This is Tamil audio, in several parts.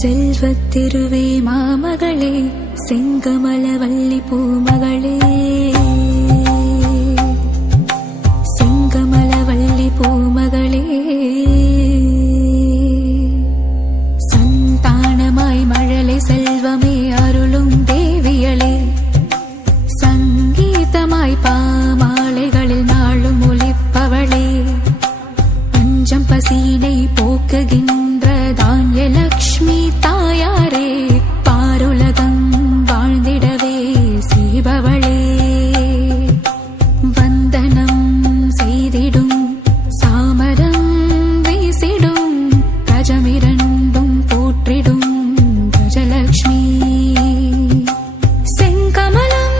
செல்வத்திருவே மாமகளே, செங்கமலவல்லி பூமகளே, செங்கமலவல்லி பூமகளே, சந்தானமாய் மழலை செல்வமே அருளும் தேவியளே, சங்கீதமாய் பாமாலைகளில் நாளும் ஒலிப்பவளே, பஞ்சம் பசீனை போக்குகின்ற தான்யலக்ஷ்மி தாயாரே, பாருலகம் வாழ்ந்திடவே செய்பவளே, வந்தனம் செய்திடும் சாமரம் வீசிடும் கஜமிரண்டும் போற்றிடும் கஜலக்ஷ்மி, செங்கமலம்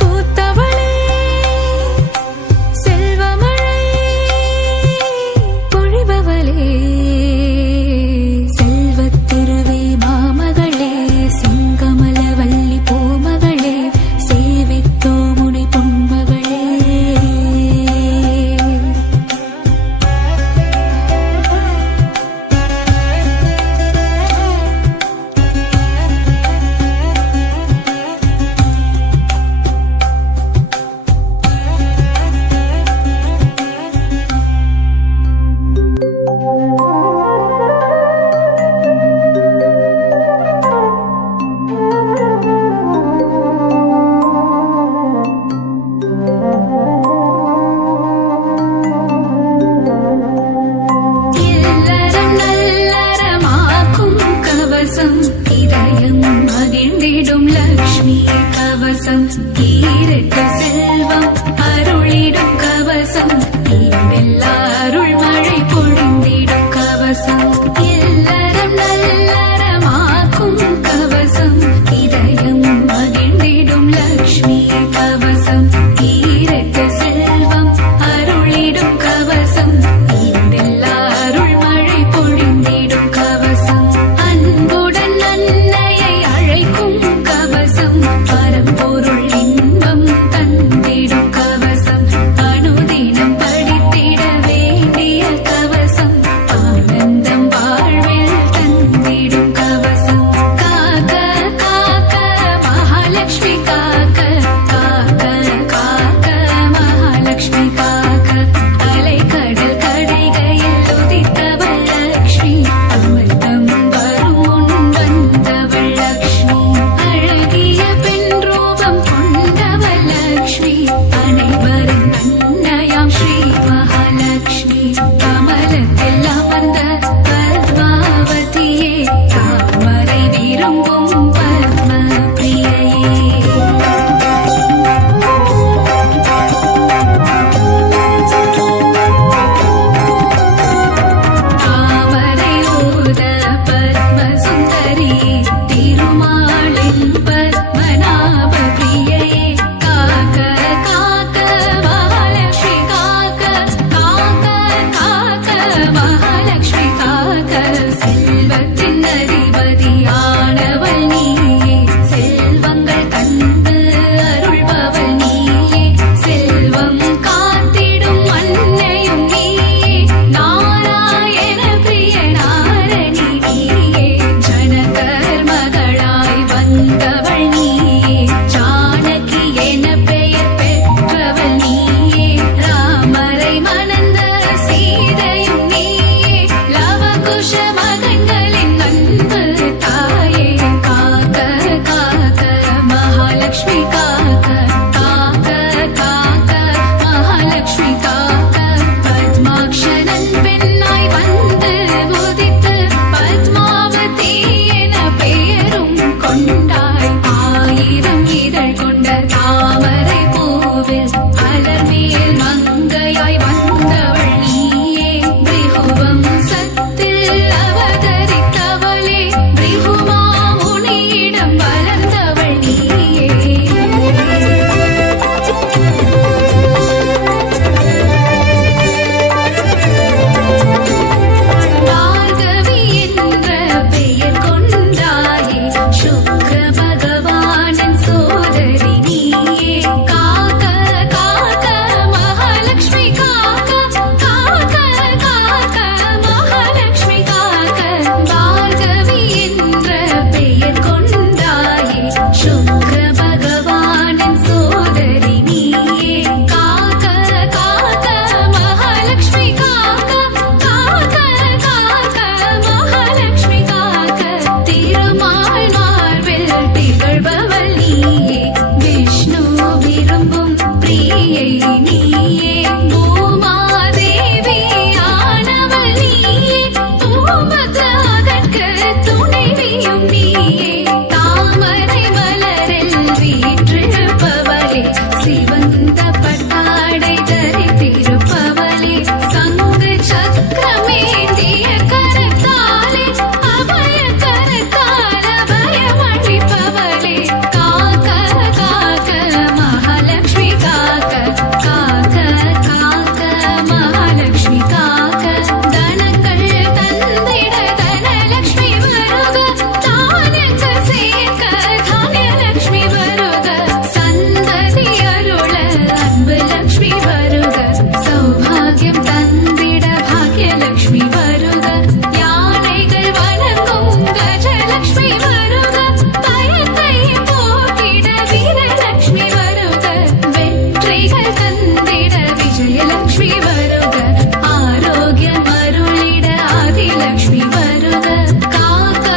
பூத்தவளே, செல்வமழை பொழிபவளே, கவசம் இதயம் மகிழ்ந்திடும் லக்ஷ்மி கவசம் ஈரட்டு செல்வம் அருளிடும் கவசம் ஈடெல்லா அருள் மழை பொழிந்திடும் கவசம் இல்லறம் நல்லறமாக்கும் கவசம் இதயம் மகிழ்ந்திடும் லக்ஷ்மி கவசம் ஈரட்டு செல்வம் அருளிடும் கவசம் ஈடெல்லா அருள் மழை பொழிந்திடும் கவசம் அன்புடன் அன்னையை அழைக்கும் கவசம் பரம்பொருள் இன்பம் தந்திடும் கவசம் அனுதினம் படித்திட வேண்டிய கவசம் ஆனந்தம் வாழ்வில் தந்திடும் கவசம் காக்க காக்க மகாலட்சுமி காக்க காக்க காக்க மகாலட்சுமி காக்க அலைக்கடல் கடைகையில் உதித்தவள் லக்ஷ்மி அமிர்தம் வரும் முன் வந்தவள் லக்ஷ்மி அழகிய பெண் ரூபம் கொண்டவள் லக்ஷ்மி அனைவரின் அன்னையாம் ஸ்ரீ மகாலட்சுமி கமலத்தில் அமர்ந்த பத்மாவதியே தாமரை விரும்பும் பத்ம பிரியையே தாமரை ஊத பத்ம சுந்தரி திருமாலின் பத்மநாப பிரியையே காக்க காக்க மகாலட்சுமி காக்க காக்க காக்க மகாலட்சுமி காக்க செல்வத்தின் அதிபதியானவள் நீயே செல்வங்கள் தந்து அருள்பவள் நீயே செல்வம் காத்திடும் அன்னையும் நீயே நாராயண பிரிய நாரணி நீயே ஜனகர் மகளாய் வந்தவள் நீயே ஜானகி என பெயர் பெற்றவள் நீயே ராமரை மணந்த சீதையும் நீயே லவகுஷ மகன்களின் அன்பு தாயே காக்க காக்க மகாலட்சுமி காக்க காக்க காக்க மகாலட்சுமி காக்க பத்மாக்ஷரன் பெண்ணாய் வந்து உதித்து பத்மாவதி என பெயரும் கொண்டாய் ஆயிரம் இதழ் கொண்ட தாமரை பூவில் அலர்மேல் மங்கையாய் வந்தவள் நீயே பிருகுவம் சத்தில் அவதரித்தவளே பிருகுமா முனியிடம் வளர்ந்தவள் நீயே பார்கவி என்ற பெயர் கொண்டாயே சுக்ர பகவானின் சோதரி நீயே காக்க காக்க மகாலட்சுமி காக்க காக்க காக்க மகாலட்சுமி காக்க பார்கவி என்ற பெயர் கொண்டாயே சுக்ர பகவானின் சோதரி நீயே காக்க காக்க மகாலட்சுமி காக்க காக்க காக்க மகாலட்சுமி காக்க திருமால் மார்பில் திகழ்பவள் நீயே விஷ்ணு விரும்பும் பிரியை நீயே பூமாதேவி ஆனவள் நீயே பூமதற்கு துணைவியும் நீயே தாமரை மலரில் வீற்றிருப்பவளே சிவந்த பட்டாடை தரித்திருப்பவளே சங்கு சக்கரமேந்திய கரத்தாலே அபய கரத்தால் அபயமளிப்பவளே காக்க காக்க மகாலட்சுமி காக்க காக்க காக்க மகாலட்சுமி காக்க தனங்கள் தந்திட தனலட்சுமி வருக தானங்கள் சேர்க்க தானியலட்சுமி வருக சந்ததி அருள அன்பு லட்சுமி வருக சௌபாகியம் தந்திட பாக்யலட்சுமி வருக யானைகள் வணங்கும் கஜலட்சுமி வருக பயத்தை போக்கிட வீரலட்சுமி வருக வெற்றிகள் தந்திட விஜயலட்சுமி வருக ஆரோக்கியம் அருளிட ஆதிலட்சுமி வருக காக்க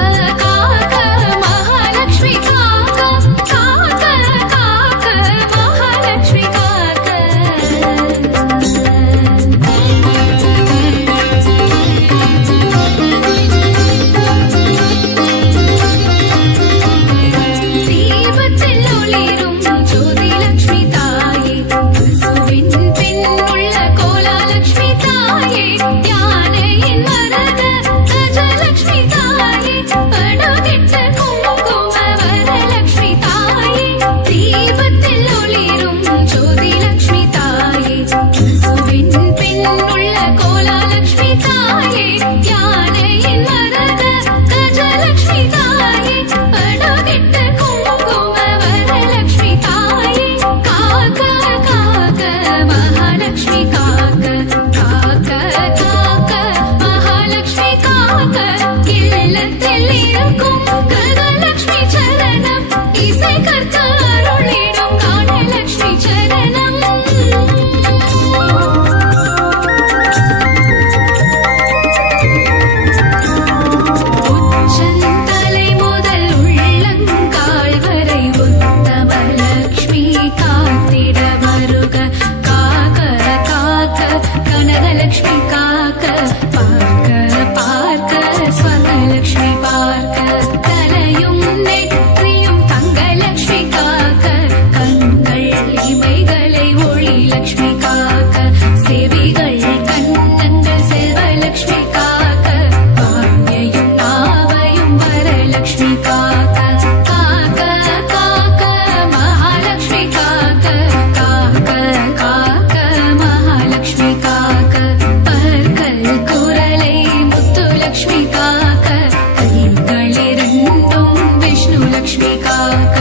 காக்க மகாலட்சுமி காக்க காக்க காக்க மகாலட்சுமி காக்க महालक्ष्मी काक काक काक महालक्ष्मी काक काक काक महालक्ष्मी काक पर्कल कुरलै मुत्तुलक्ष्मी काक கைகளிரண்டும் விஷ்ணு லக்ஷ்மி காக்க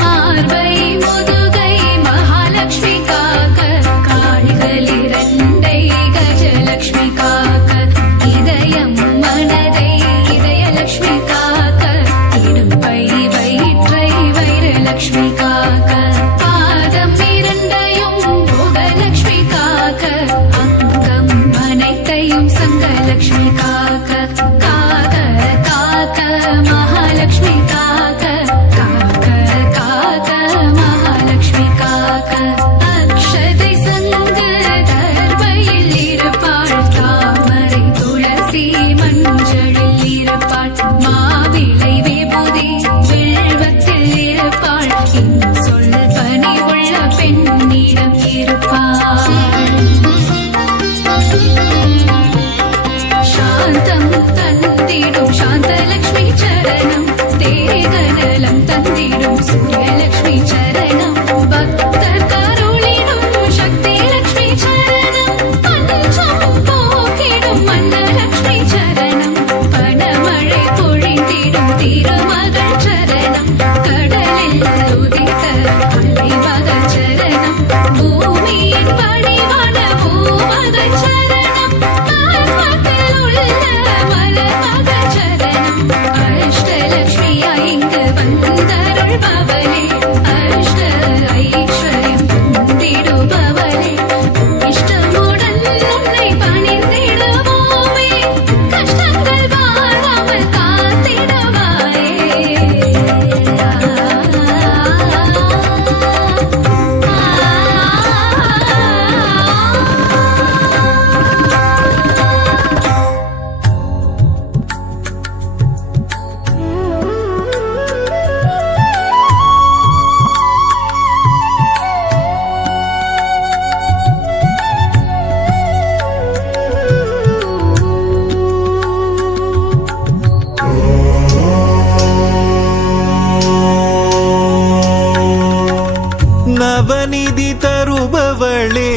பார்வை முதுகை மகாலட்சுமி காக்க கால்களிரண்டை கஜலக்ஷ்மி காக்க இதயம் மனதை இதயலக்ஷ்மி காக்க இடுப்பை வயிற்றை வைரலக்ஷ்மி காக்க பாதம் இரண்டையும் போகலக்ஷ்மி காக்க அங்கம் அனைத்தையும் சங்கலக்ஷ்மி காக்க காக காக மகாலட்சுமி காக காக காக மகாலட்சுமி காக அக்ஷதை சங்கு தர்பையில் இருப்பாள் தாமரை துளசி மஞ்சளில் இருப்பாள் மாவிளை விபூதி வில்வத்தில் இருப்பாள் சொல் பணி உள்ள பெண்ணிடம் இருப்பாள் சாந்தம் தந்திடும் சாந்தலக்ஷ்மி சரணம் தேகநலம் தந்திடும் சூரியலக்ஷ்மி சரணம் பக்தர் கருளிடும் சக்தி லக்ஷ்மி சரணம் பஞ்சம் போக்கிடும் மன்னலக்ஷ்மி சரணம் பணமழை பொழிந்திடும் திருமகள் சரணம் கடலில் உதித்த அலைமகள் சரணம் பூமியின் வடிவான பூமகள் சரணம் பர்வத்தில் உள்ள மலர்மகள் சரணம் அஷ்டலக்ஷ்மியா இங்கு வந்தருள்பவளே அஷ்ட ஐஸ்வர்யம் தந்திடுபவளே இஷ்டமுடன் உன்னை பணிந்திடுவோமே கஷ்டங்கள் வாழாமல் காத்திடுவாயே நவநிதி தருபவளே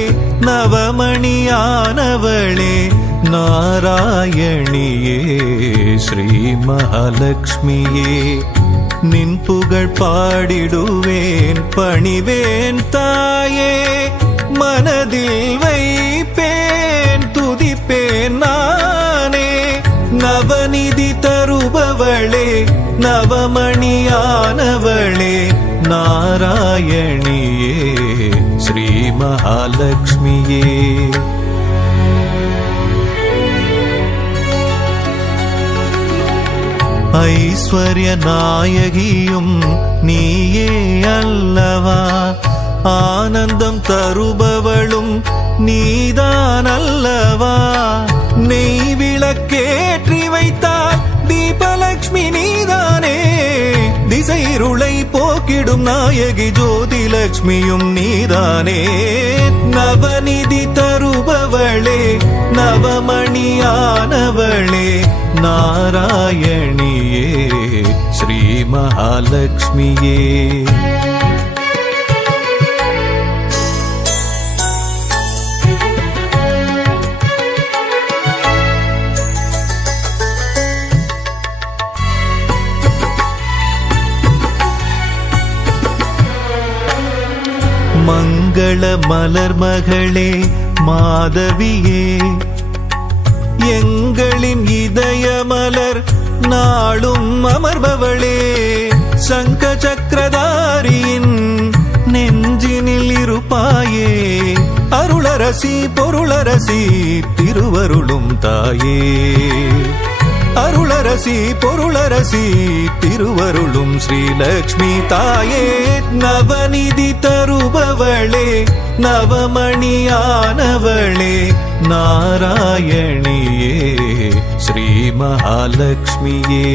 நவமணியானவளே நாராயணியே ஸ்ரீ மகாலட்சுமியே நின் புகழ் பாடிடுவேன் பணிவேன் தாயே மனதில் வைப்பேன் துதிப்பேன் நானே நவநிதி தருபவளே நவமணியானவளே நாராயணியே ஸ்ரீ மகாலட்சுமியே ஐஸ்வர்ய நாயகியும் நீயே அல்லவா ஆனந்தம் தருபவளும் நீதான் அல்லவா நெய் விளக்கேற்றி வைத்தால் தீபலக்ஷ்மி நீதானே திசைருளை போக்கிடும் நாயகி ஜோதிலக்ஷ்மியும் நீதானே நவநிதி தருபவளே நவமணியானவளே நாராயணியே ஸ்ரீ மகாலட்சுமியே மங்கள மலர் மகளே மாதவியே எங்களின் இதய மலர் நாளும் அமர்பவளே சங்க சக்கரதாரியின் நெஞ்சினில் இருப்பாயே அருளரசி பொருளரசி திருவருளும் தாயே அருளரசி பொருளரசி திருவருளும் ஸ்ரீலக்ஷ்மி தாயே நவநிதி தருபவளே நவமணியானவளே நாராயணியே ஸ்ரீ மகாலட்சுமியே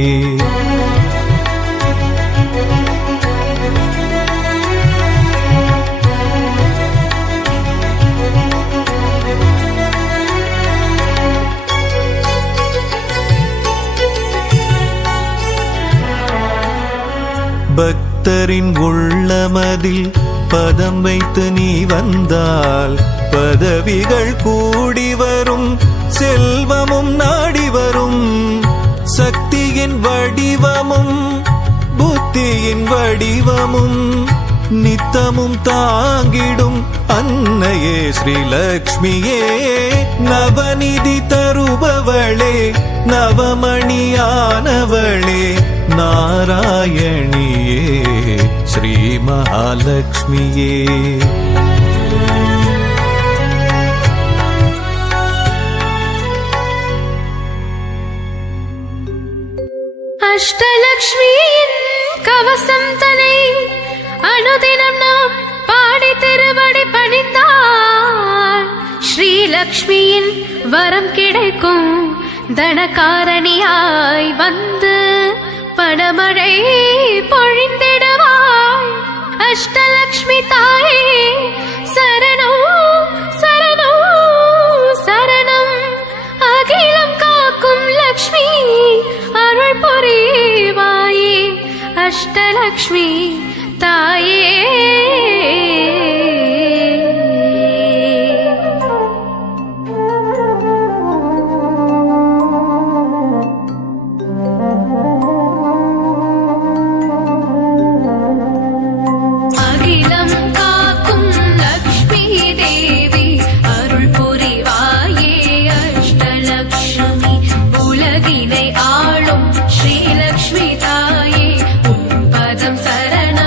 பக்தரின் உள்ளமதில் பதம் வைத்து நீ வந்தால் பதவிகள் கூடி வரும், செல்வமும் நாடி வரும். சக்தியின் வடிவமும் புத்தியின் வடிவமும் நித்தமும் தாங்கிடும் அன்னையே ஸ்ரீலக்ஷ்மியே. நவநிதி தருபவளே, நவமணியானவளே, நாராயணியே ஸ்ரீ மகாலட்சுமியே. அஷ்டலக்ஷ்மியின் கவசம் தனை அனுதினம் நாம் பாடி திருவடி பணிந்தால் ஸ்ரீலக்ஷ்மியின் வரம் கிடைக்கும். தனகாரணியாய் வந்து பணமழை பொழிந்திடுவாய். அஷ்டலக்ஷ்மி தாயே சரணம் சரணம் சரணம். அகிலம் காக்கும் லக்ஷ்மி அருள் புரிவாயே. அஷ்டலக்ஷ்மி தாயே. அகிலம் காக்கும் லக்ஷ்மி தேவி அருள் புரிவாயே. அஷ்டலக்ஷ்மி உலகினை ஆளும் ஸ்ரீலக்ஷ்மி தாயே உன் பதம் சரணம்.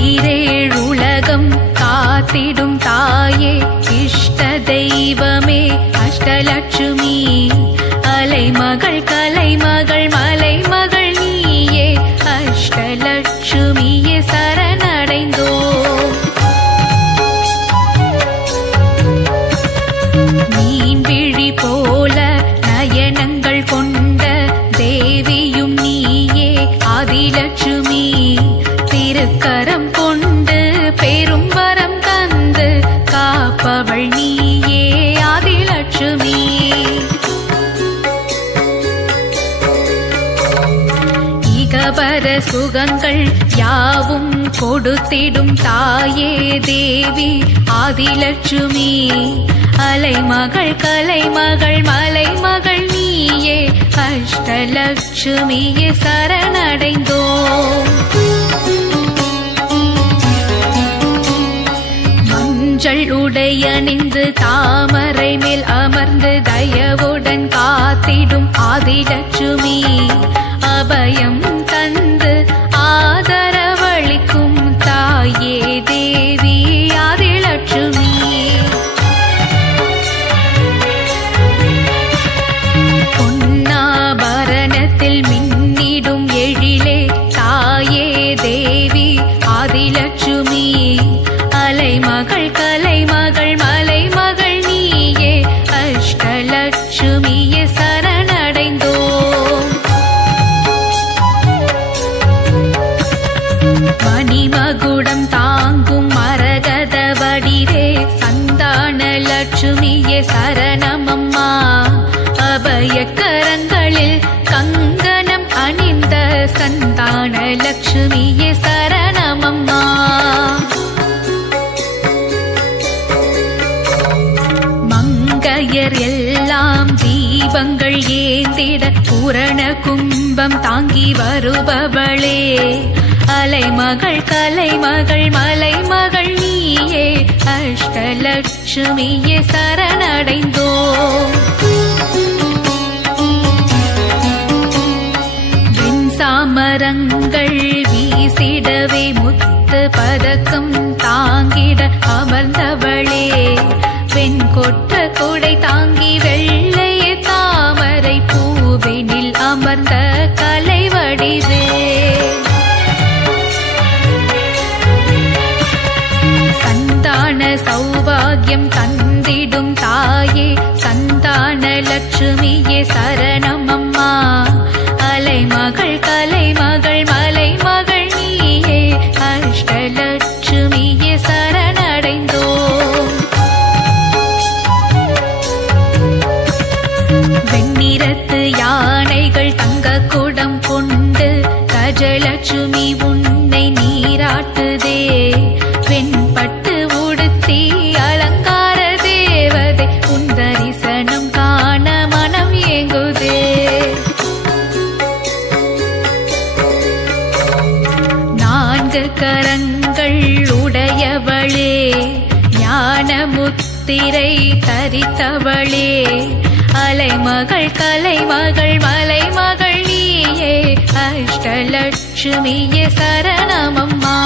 ஈரேழுலகம் காத்திடும் தாயே இஷ்ட தெய்வமே அஷ்டலட்சுமி அலைமகள் கலைமகள் மலைமகள் நீயே அஷ்டலட்சுமியே சரணடைந்தோம். மீன்விழி போல நயனங்கள் கொண்ட தேவியும் நீயே ஆதிலட்சுமி திருக்கரம் கொண்டு பெரும் வரம் தந்து காப்பவள் நீயே ஆதிலட்சுமி. இகபர சுகங்கள் யாவும் கொடுத்திடும் தாயே தேவி ஆதிலட்சுமி அலைமகள் கலைமகள் மலைமகள் நீயே அஷ்டலட்சுமியே சரணடைந்தோம். மஞ்சள் உடையணிந்து தாமரை மேல் அமர்ந்து தயவுடன் காத்திடும் ஆதிலட்சுமி அபயம் தந்து ஆதரவளிக்கும் தாயே தேவி ஆதிலட்சுமி. பொன்னாபரணத்தில் மின்னிடும் எழிலே தாயே தேவி ஆதிலட்சுமி அலைமகள் கலைமகள் மலைமகள் நீயே அஷ்டலட்சுமியே சரணடைந்தோம். மணிமகுடம் தாங்கும் மரகத வடிவே சந்தான லட்சுமியே சரணமம்மா அபயக்கரங்களில் கங்கணம் அணிந்த சந்தான லட்சுமியே சரணமம்மா. மங்கையர் எல்லாம் தீபங்கள் ஏந்திட பூரண கும்பம் தாங்கி வருபவளே அலைமகள் கலைமகள் மலைமகள் நீயே அஷ்டலட்சுமியே சரணடைந்தோம். வெண்சாமரங்கள் வீசிடவே முத்து பதக்கம் தாங்கிட அமர்ந்தவளே வெண்கொற்ற குடை தாங்கி வெள்ளையே தாமரை பூவினில் அமர்ந்த கலைவடிவே சந்தான சௌபாகியம் தந்திடும் தாயே சந்தான லட்சுமியே சரணமம்மா அலைமகள் கலைமகள் மலைமகள் நீயே அஷ்டலட்சுமியே சரணடைந்தோம். வெண்ணிறத்து யானைகள் தங்க குடம் கொண்டு கஜலட்சுமி உன்னை நீராட்டுதே வெண்பட்டு உடுத்தி அலங்கார தேவதை உன் தரிசனம் காண மனம் ஏங்குதே. நான்கு கரங்கள் உடையவளே ஞான முத்திரை தரித்தவளே அலைமகள் கலைமகள் மலைமகள் நீயே அஷ்டலட்சுமியே சரணமம்மா.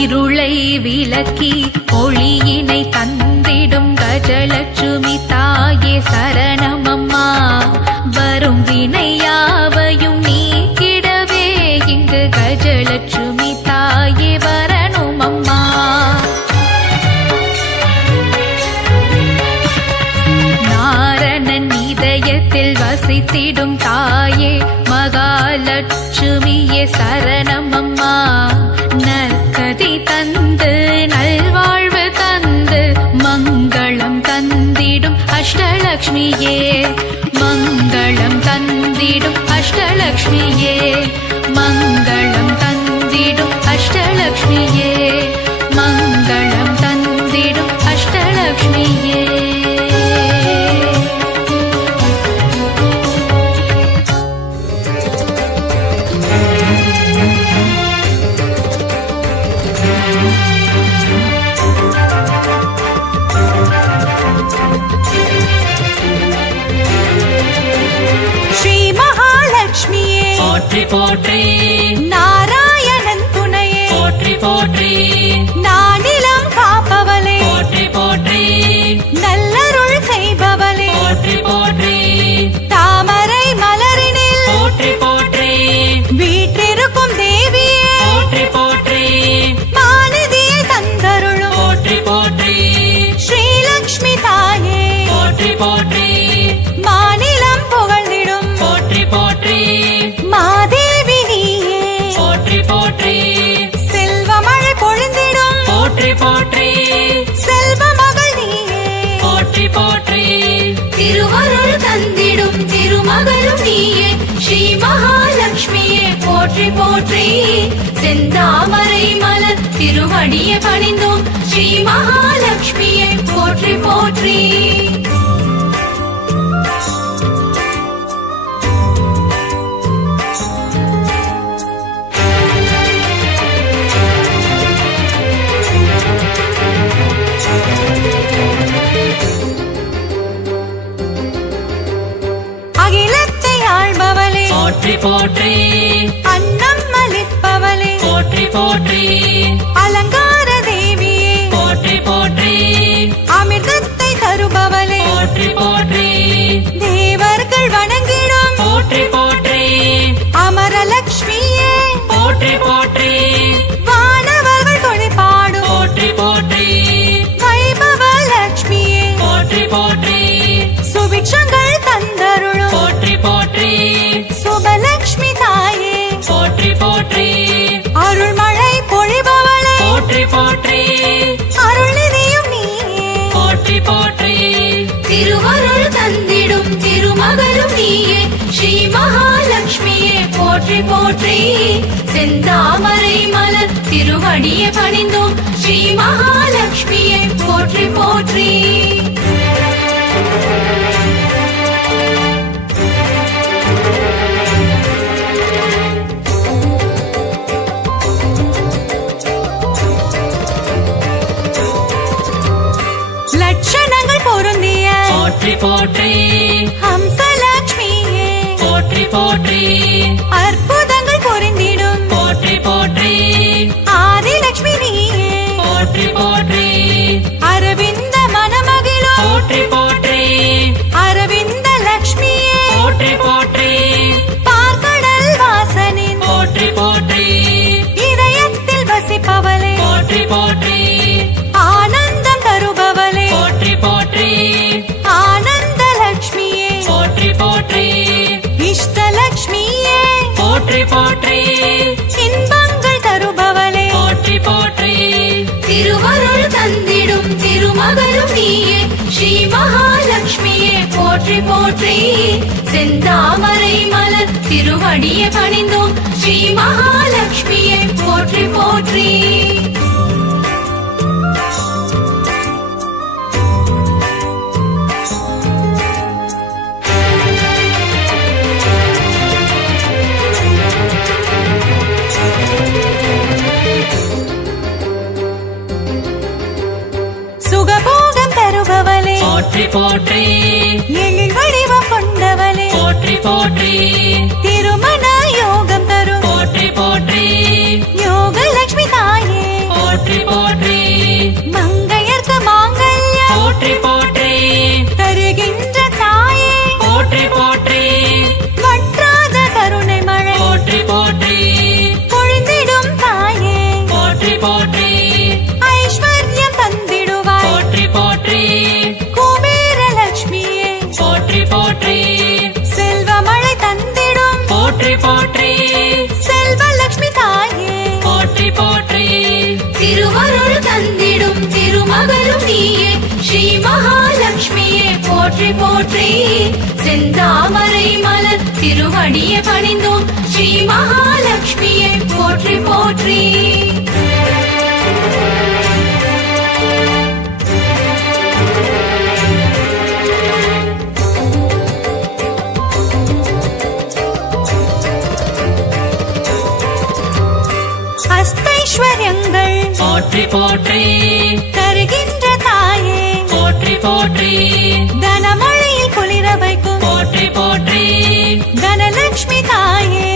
இருளை விலக்கி ஒளியினை தந்திடும் கஜலட்சுமி தாயே சரணமம்மா வரும் வினையாவையும் நீக்கிடவே இங்கு கஜலட்சுமி தாயே வரணுமம்மா. நாரணன் இதயத்தில் வசித்திடும் தாயே மகாலட்சுமியே சரணமம்மா நற்கதி தந்து நல்வாழ்வு தந்து மங்களம் தந்திடும் அஷ்டலக்ஷ்மியே மங்களம் தந்திடும் அஷ்டலக்ஷ்மியே மங்களம் தந்திடும் அஷ்டலக்ஷ்மியே மங்களம் தந்திடும் அஷ்டலக்ஷ்மியே. श्री महालक्ष्मिये போற்றி போற்றி நாராயணன் துணையே போற்றி போற்றி நானிலம் காப்பவளே போற்றி போற்றி நல்லருள் செய்பவளே போற்றி போற்றி தாமரை மலரினில் போற்றி போற்றி வீற்றிருக்கும் தேவியே போற்றி போற்றி மாநிதியை தந்தருளும் போற்றி போற்றி ஸ்ரீலக்ஷ்மி தாயே போற்றி போற்றி மாநிலம் புகழ்ந்திடும் போற்றி போற்றி மாதேவி நீயே போற்றி போற்றி செல்வமழை பொழிந்திடும் போற்றி போற்றி செல்வ மகள் நீயே போற்றி போற்றி திருவருள் தந்திடும் திருமகளும் நீயே ஸ்ரீ மகாலட்சுமியே போற்றி போற்றி செந்தாமரை மலர் திருவடியை பணிந்தோம் ஸ்ரீ மகாலட்சுமியே போற்றி போற்றி அகிலத்தை ஆள்பவளே போற்றி போற்றி அன்னம் அளிப்பவளே போற்றி போற்றி அலங்கார தேவியே போற்றி போற்றி அமிர்தத்தை தருபவளே போற்றி போற்றி தேவர்கள் வணங்கிடும் போற்றி போற்றி அமரலட்சுமியே போற்றி போற்றி வானவர்கள் துணிபாடும் போற்றி போற்றி வைபவ லட்சுமியே போற்றி போற்றி சுபிக்ஷங்கள் தந்தருளும் போற்றி போற்றி சுபலட்சுமி தாயே போற்றி போற்றி அருள்மழை பொழிபவளே போற்றி போற்றி அருள்நிதியும் நீயே போற்றி போற்றி திருவருள் தந்திடும் திருமகளும் நீயே ஸ்ரீ மகாலட்சுமியே போற்றி போற்றி செந்தாமரை மலர் திருவடியை பணிந்தோம் ஸ்ரீ மகாலட்சுமியே போற்றி போற்றி லட்சணங்கள் பொருந்திய போற்றி போற்றி ஹம்சலட்சுமியே போற்றி போற்றி அற்புதங்கள் புரிந்திடும் போற்றி போற்றி ஆதிலட்சுமி நீயே போற்றி போற்றி அரவிந்த மனமகிழும் போற்றி போற்றி அரவிந்த லட்சுமியே போற்றி போற்றி பார்க்கடல் வாசனின் போற்றி போற்றி இதயத்தில் வசிப்பவளே போற்றி போற்றி ஆனந்தம் தருபவளே போற்றி போற்றி ஆனந்த லட்சுமியே போற்றி போற்றி இஷ்டலட்சுமியே போற்றி போற்றி இன்பங்கள் தருபவளே போற்றி போற்றி திருவருள் தந்திடும் திருமகளும் நீயே ஸ்ரீ மகாலட்சுமியே போற்றி போற்றி செந்தாமரை மலர் திருவடியை பணிந்தோம் ஸ்ரீ மகாலட்சுமியே போற்றி போற்றி சுகபோகம் தருபவளே போற்றி போற்றி எழில் வடிவம் கொண்டவளே போற்றி போற்றி திருமண யோகம் தரும் போற்றி போற்றி யோகலட்சுமி தாயே போற்றி போற்றி மங்கையர்க்கு மாங்கல்யம் போற்றி போற்றி தருகின்ற தாயே போற்றி போற்றி வற்றாத கருணை மழை போற்றி போற்றி பொழிந்திடும் தாயே போற்றி போற்றி ஐஸ்வர்யம் தந்திடுவாய் போற்றி போற்றி குபேர லட்சுமியே போற்றி போற்றி செல்வமழை தந்திடும் போற்றி போற்றி செல்வலட்சுமி தாயே போற்றி போற்றி திருவருள் தந்திடும் திருமகளும் நீயே ஸ்ரீ மகாலட்சுமியே போற்றி போற்றி செந்தாமரை மலர் திருவடியை பணிந்தோம் ஸ்ரீ மகாலட்சுமியே போற்றி போற்றி அஷ்டைஸ்வர்யங்கள் போற்றி போற்றி தருகின்ற தாயே போற்றி போற்றி தனமழையில் குளிர வைக்கும் போற்றி போற்றி தனலட்சுமி தாயே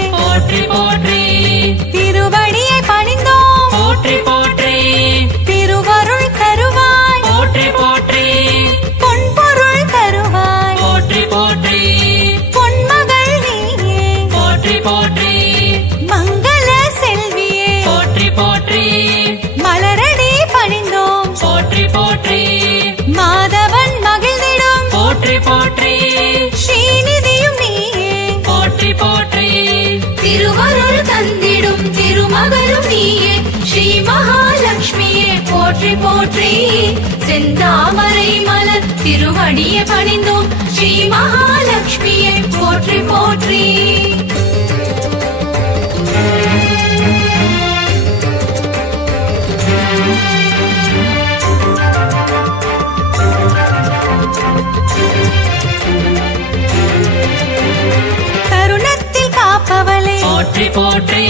திருமகளும் நீயே ஸ்ரீ மகாலட்சுமியே போற்றி போற்றி செந்தாமரை மலர் திருவடியை பணிந்தோம் ஸ்ரீ மகாலட்சுமியே போற்றி போற்றி தருணத்தில் காப்பவளே போற்றி போற்றி